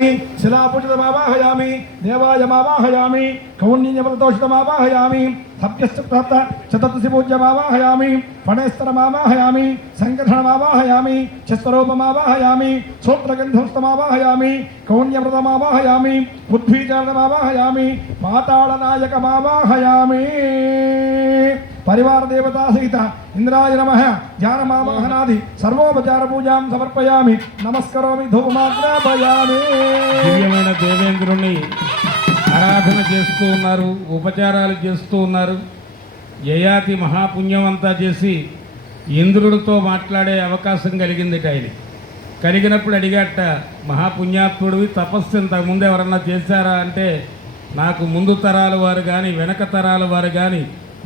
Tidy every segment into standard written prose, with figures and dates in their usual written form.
शिलापूजितमावाहयामि देवायमावाहयामि कौण्यव्रतोषितमावाहयामि सभ्यश्च चतुर्दशिपूज्यमावाहयामि फणेस्तरमावाहयामि सङ्कर्षणमावाहयामि शस्त्ररूपमावाहयामि सूत्रगन्धस्तमावाहयामि कौण्यव्रतमावाहयामि बुद्धिचारणमावाहयामि पातालनायकमावाहयामि परिवार देवता सहित इंद्राय नमः ध्यानमावाहनादि सर्वोपचार पूजा समर्पयामि नमस्करोमि धूपमाग्रापयामि। దివ్యమైన దేవేంద్రుని ఆరాధన చేస్తూ ఉన్నారు, ఉపచారాలు చేస్తూ ఉన్నారు. యయాతి మహాపుణ్యం అంతా చేసి ఇంద్రుడితో మాట్లాడే అవకాశం కలిగింది. ఆయన కలిగినప్పుడు అడిగాట, మహాపుణ్యాత్ముడివి, తపస్సు ఇంతకుముందు ఎవరన్నా చేశారా అంటే, నాకు ముందు తరాల వారు కానీ వెనక తరాల వారు కానీ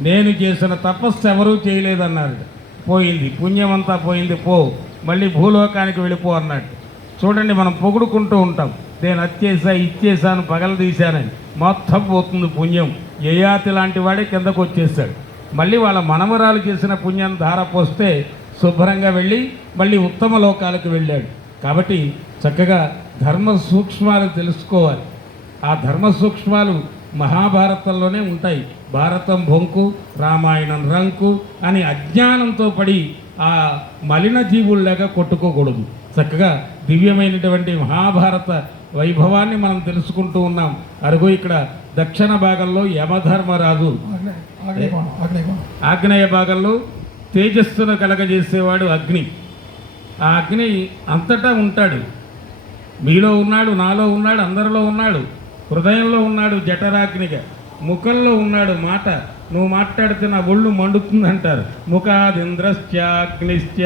నేను చేసిన తపస్సు ఎవరూ చేయలేదన్నాడు. పోయింది, పుణ్యమంతా పోయింది, పో, మళ్ళీ భూలోకానికి వెళ్ళిపో అన్నాడు. చూడండి, మనం పొగుడుకుంటూ ఉంటాం, నేను అచ్చేసా ఇచ్చేసాను పగలు తీశానని, మొత్తం పోతుంది పుణ్యం. యయాతి లాంటి వాడే కిందకు వచ్చేసాడు. మళ్ళీ వాళ్ళ మనమరాలు చేసిన పుణ్యం ధారపోస్తే శుభ్రంగా వెళ్ళి మళ్ళీ ఉత్తమ లోకాలకు వెళ్ళాడు. కాబట్టి చక్కగా ధర్మ సూక్ష్మాలు తెలుసుకోవాలి. ఆ ధర్మ సూక్ష్మాలు మహాభారతంలోనే ఉంటాయి. భారతం బొంకు, రామాయణం రంకు అని అజ్ఞానంతో పడి ఆ మలిన జీవుల్లాగా కొట్టుకోకూడదు. చక్కగా దివ్యమైనటువంటి మహాభారత వైభవాన్ని మనం తెలుసుకుంటూ ఉన్నాం. అరుగు ఇక్కడ దక్షిణ భాగంలో యమధర్మరాజు, ఆగ్నేయ భాగంలో తేజస్సును కలగజేసేవాడు అగ్ని. ఆ అగ్ని అంతటా ఉంటాడు, మీలో ఉన్నాడు, నాలో ఉన్నాడు, అందరిలో ఉన్నాడు. హృదయంలో ఉన్నాడు జఠరాగ్నిగా, ముఖంలో ఉన్నాడు మాట. నువ్వు మాట్లాడితే నా ఒళ్ళు మండుతుంది అంటారు. ముఖాదింద్రశ్చ అగ్నిశ్చ,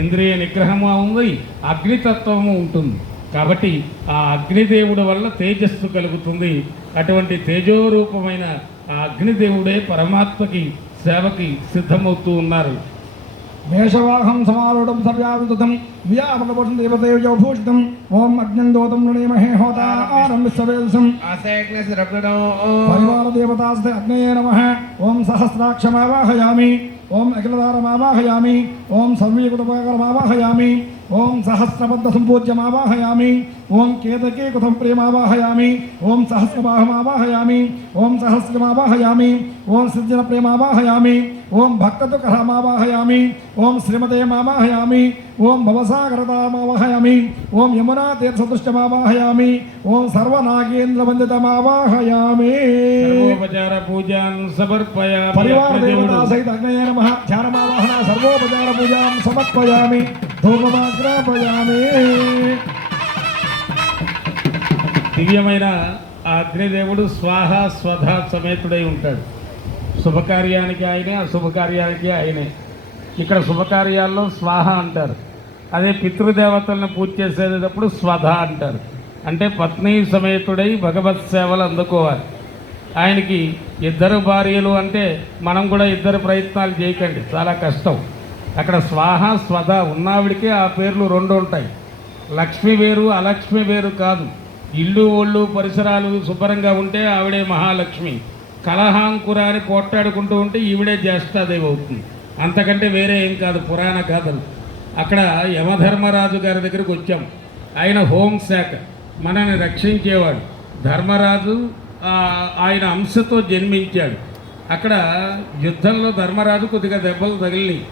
ఇంద్రియ నిగ్రహము ఉంది, అగ్నితత్వము ఉంటుంది. కాబట్టి ఆ అగ్నిదేవుడి వల్ల తేజస్సు కలుగుతుంది. అటువంటి తేజోరూపమైన ఆ అగ్నిదేవుడే పరమాత్మకి సేవకి సిద్ధమవుతూ ఉన్నారు. మేషవాహం సమారూఢం సవ్యావృతం వ్యాపకపురుషం దేవతేజోభూషితం ఓం అగ్నందోతం నృణీమహే హోతారం విశ్వవేదసం పరివార దేవతాస్తే అగ్నయే నమః. ఓం సహస్రాక్షమావాహయామి, ఓం అఖిలధారమావాహయామి, ఓం సర్వీకృతమావాహయామి, ఓం సహస్రబద్ధ సంపూజ్యమావాహయామి, ఓం కేతకీకృతం ప్రేమావాహయామి, ఓం సహస్రబాహమావాహయామి, ఓం సహస్రమావాహయామి, ఓం సృజన ప్రేమావాహయామి, ఓం భక్తదుఃఖమావాహయామి, ఓం శ్రీమతే మావాహయామి, ఓం భవసాగరతామావాహయామి, ఓం యమునా తీర్థసదృష్టమావాహయామి, ఓం సర్వనాగేంద్రవందితమావాహయామి. సర్వోపచార పూజాం సమర్పయామి. పరివార దేవతా సహిత అగ్నయే నమః ధ్యానమావాహన సర్వోపచార పూజాం సమర్పయామి ధూపమాగ్రాపయామి. దివ్యమైన ఆ అగ్నిదేవుడు స్వాహ స్వధ సమేతుడై ఉంటాడు. శుభకార్యానికి ఆయనే, అశుభకార్యానికి ఆయనే. ఇక్కడ శుభకార్యాల్లో స్వాహ అంటారు, అదే పితృదేవతలను పూజ చేసేటప్పుడు స్వధ అంటారు. అంటే పత్ని సమేతుడై భగవత్ సేవలు అందుకోవాలి. ఆయనకి ఇద్దరు భార్యలు అంటే మనం కూడా ఇద్దరు ప్రయత్నాలు చేయకండి, చాలా కష్టం. అక్కడ స్వాహ స్వధ ఉన్నావిడికే ఆ పేర్లు రెండు ఉంటాయి. లక్ష్మి వేరు, అలక్ష్మి వేరు కాదు. ఇల్లు ఒళ్ళు పరిసరాలు శుభ్రంగా ఉంటే ఆవిడే మహాలక్ష్మి. కలహాంకురాని పోట్లాడుకుంటూ ఉంటే ఈవిడే జ్యేష్ఠాదేవి అవుతుంది. అంతకంటే వేరే ఏం కాదు పురాణ కథలు. అక్కడ యమధర్మరాజు గారి దగ్గరికి వచ్చాం. ఆయన హోంశాఖ, మనల్ని రక్షించేవాడు. ధర్మరాజు ఆయన అంశతో జన్మించాడు. అక్కడ యుద్ధంలో ధర్మరాజు కొద్దిగా దెబ్బలు తగిలినాయి.